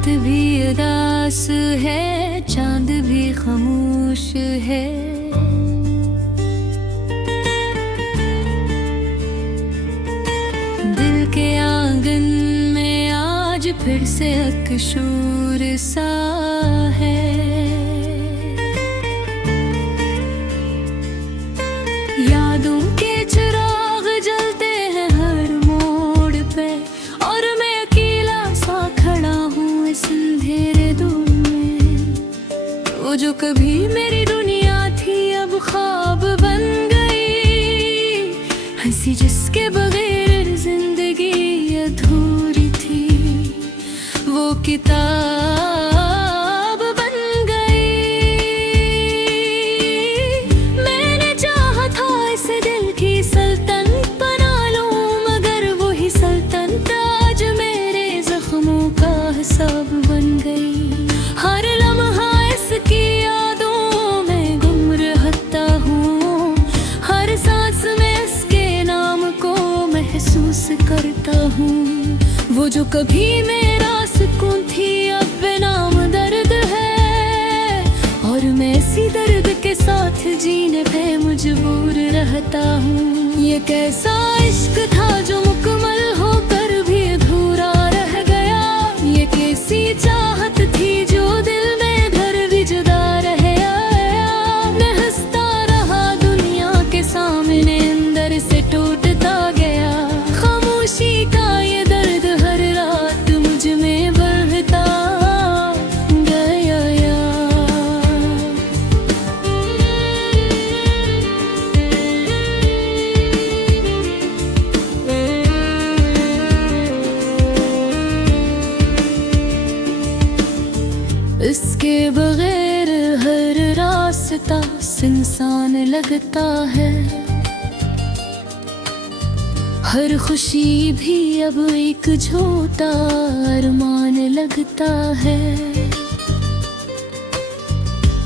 रात भी उदास है, चांद भी खामोश है। दिल के आंगन में आज फिर से एक शोर सा है। यादों के चिराग जलते हैं हर मोड़ पे, और मैं अकेला सा खड़ा हूँ इस अंधेरे दौर में। वो जो कभी मेरी दुनिया थी अब ख्वाब बन गई, हंसी जिसके बगैर जिंदगी अधूरी थी, वो किताब बन गई। मैंने चाहा था इसे दिल की सल्तनत बना लूं, मगर वही सल्तनत आज मेरे जख्मों का हिसाब बन गई। हर लम्हा इसकी यादों में गुम रहता हूँ, हर सांस में इसके नाम को महसूस करता हूँ। वो जो कभी मेरा सुकून थी अब बेनाम दर्द है, और मैं इसी दर्द के साथ जीने पे मजबूर रहता हूँ। ये कैसा इश्क था जो मुकम्मल होकर भी अधूरा रह गया, ये कैसी चाहत थी जो दिल में घर भी जुदा रह आया। मैं हंसता रहा दुनिया के सामने, अंदर से टूटता गया। खामोशी का ये दर्द हर रात मुझ में बढ़ता गया। इसके बगैर हर रास्ता सुनसान लगता है, हर खुशी भी अब एक झूठा अरमान लगता है।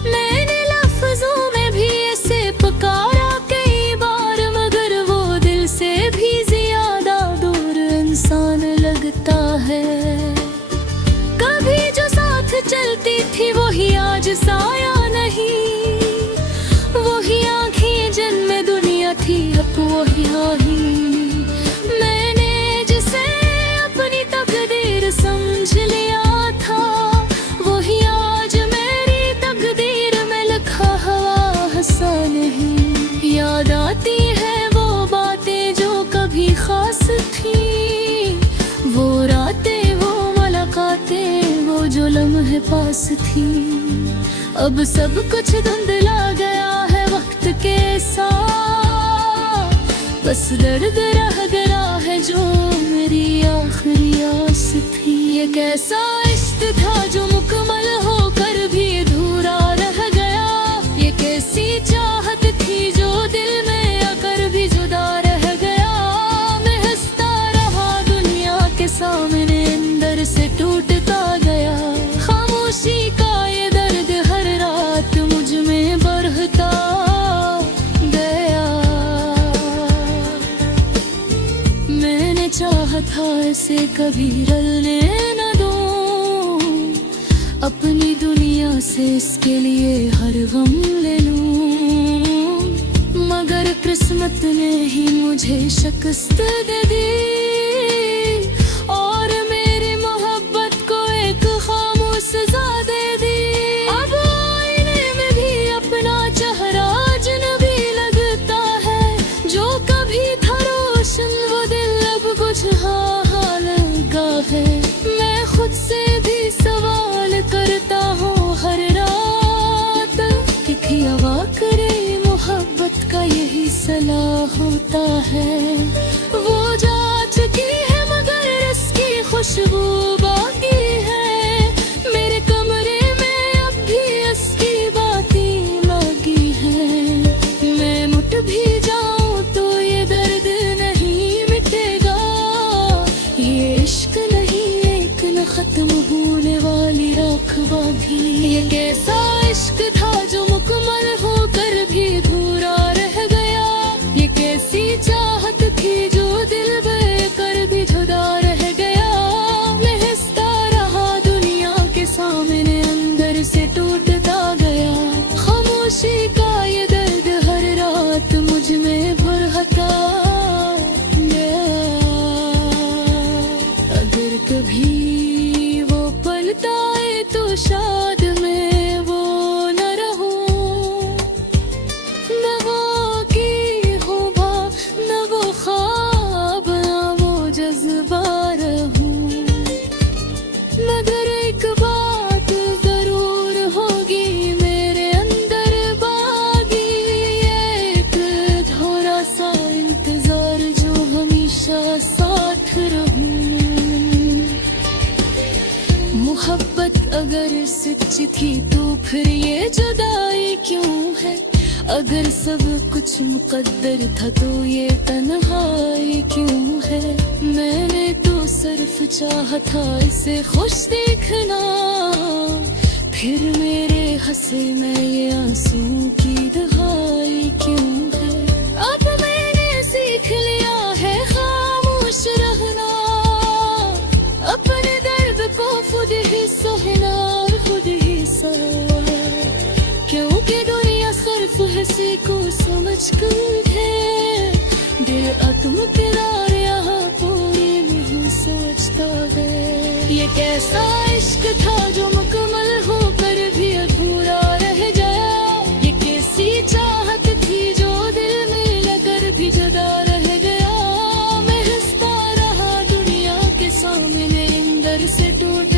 मैंने लफ्जों में भी इसे पुकारा कई बार, मगर वो दिल से भी ज्यादा दूर इंसान लगता है। कभी जो साथ चलती थी वही आज साया नहीं, वही आँखें जिनमें दुनिया थी अब वही आही। मैंने जिसे अपनी तकदीर समझ लिया था, वही आज मेरी तकदीर में लिखा हुआ हिस्सा नहीं। याद आती है वो बातें जो कभी खास थी, वो रातें वो मुलाकातें वो जो लम्हे पास थी। अब सब कुछ धुंधला गया है वक्त के साथ, बस दर्द रह गया है जो मेरी आखिरी आस थी। ये कैसा इश्क था जो मुकम्मल होकर भी अधूरा रह गया, ये कैसी चाहत थी जो दिल में आकर भी जुदा रह गया। मैं हंसता रहा दुनिया के सामने, अंदर से टूटता गया। खामोशी का ये दर्द हर रात मुझ में बढ़ता गया। मैंने चाहा था इसे कभी रलने न दूं, अपनी दुनिया से इसके लिए हर गम ले लूं, मगर किस्मत ने ही मुझे शिकस्त दे दी, और मेरी मोहब्बत को एक खामोश सजा दे दी। अब आईने में भी अपना चेहरा अजनबी लगता है, जो कभी था रोशन वो दिल अब कुछ हाँ लगा है। मैं खुद से भी सवाल करता हूँ हर रात कि क्या वाकई मोहब्बत का यही सलाह होता है। वो जा चुकी है मगर इसकी खुशबू बाकी है, मेरे कमरे में अब भी इसकी बातें लगी हैं। मैं मुट भी जाऊं तो ये दर्द नहीं मिटेगा, ये इश्क नहीं एक न खत्म होने वाली राखवा भी। ये कैसा इश्क था जो मुकम्मल होकर भी अधूरा रह गया, ये कैसी चाहत थी जो दिल बेकर भी जुदा रह गया। मैं हंसता रहा दुनिया मोहब्बत अगर सच्ची थी तो फिर ये जुदाई क्यों है? अगर सब कुछ मुकद्दर था तो ये तन्हाई क्यों है? मैंने तो सिर्फ चाहा था इसे खुश देखना, फिर मेरे हंसे में ये आंसू की दहाई क्यों है? अब मैंने सीख लिया है खामोश रहना, अपने दर्द को खुद ही सहना और खुद ही सहना, क्योंकि दुनिया सिर्फ हंसी को समझ कर है। बेअत्म किनार यहाँ पूरी नहीं सोचता है। ये कैसा इश्क था जो मुकम्मल होकर भी अधूरा रह गया? ये कैसी चाहत थी जो दिल में लगर भी जुदा रह गया? मैं हंसता रहा दुनिया के सामने, अंदर से टूट